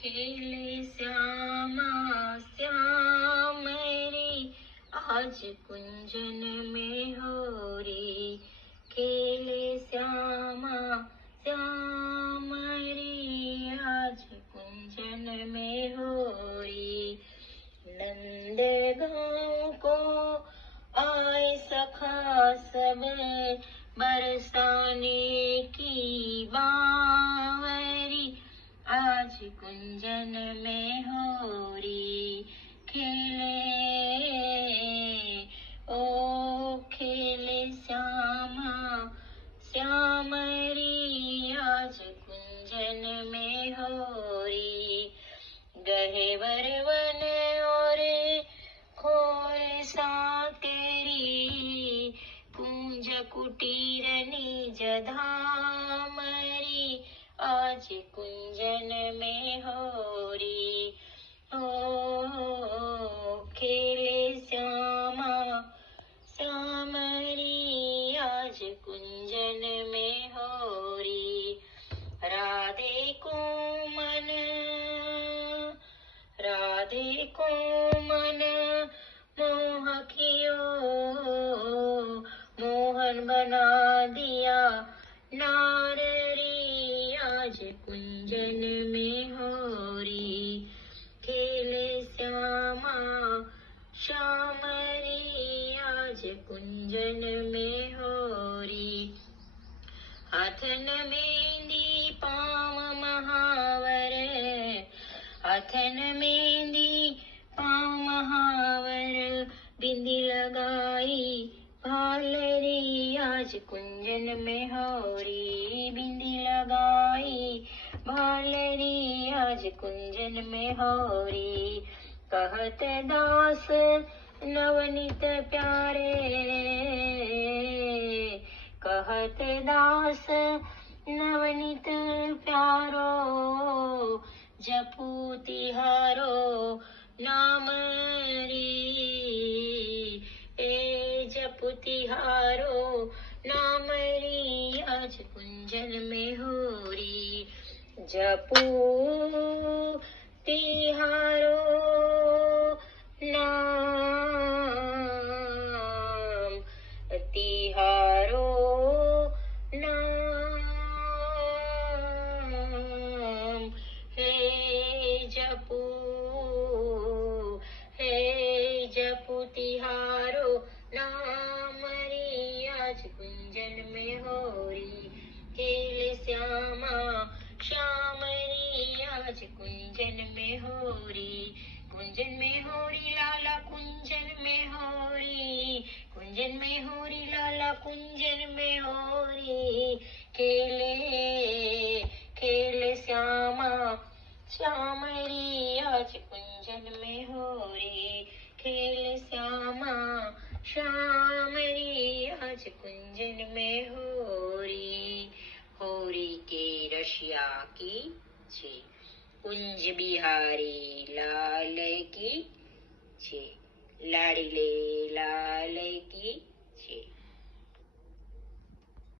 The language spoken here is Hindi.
खेले श्यामा श्याम रे, आज कुंजन में होरी। खेले श्यामा श्याम रे, आज कुंजन में होरी। नंद गाँव को आए सखा सब, बरसाने की बावरी। आज कुंजन में होरी। खेले खेले श्यामा श्याम रे, आज कुंजन में होरी। गहेवर वन और खोए साकेरी, कुंज कुटीर निज धाम री। आज कुंजन में होरी। खेले श्यामा श्याम रे, आज कुंजन में होरी। राधे को मन मोह कियो, मोहन बना दिया नार रे। आज कुंजन में होरी। खेले श्यामा श्याम रे, आज कुंजन में होरी। हाथन मेंदी पाम महावर, हाथन मेंदी पाम महावर। बिंदी लगाई भालरी, आज कुंजन में होरी। बिंदी लगाई भालरी, आज कुंजन में होरी। कहत दास नवनीत प्यारे, कहत दास नवनीत प्यारो। जपू तिहारो नाम रे, जपू तिहारो नाम रे। आज कुंजन में होरी। जपू तिहारो नाम, तिहारो नाम। हे जपू तिहारो नाम रे, आज कुंजन में होरी। खेले श्यामा श्याम रे, आज कुंजन में होरी। कुंजन में होरी लाला कुंजन में होरी। कुंजन में होरी लाला कुंजन में होरी। खेले खेले श्यामा श्याम रे, आज कुंजन में होरी। खेले श्यामा श्याम रे, आज कुंजन में होरी। होरी के रशिया की जय। कुंज बिहारी लाल की जय। लाडीले लाल की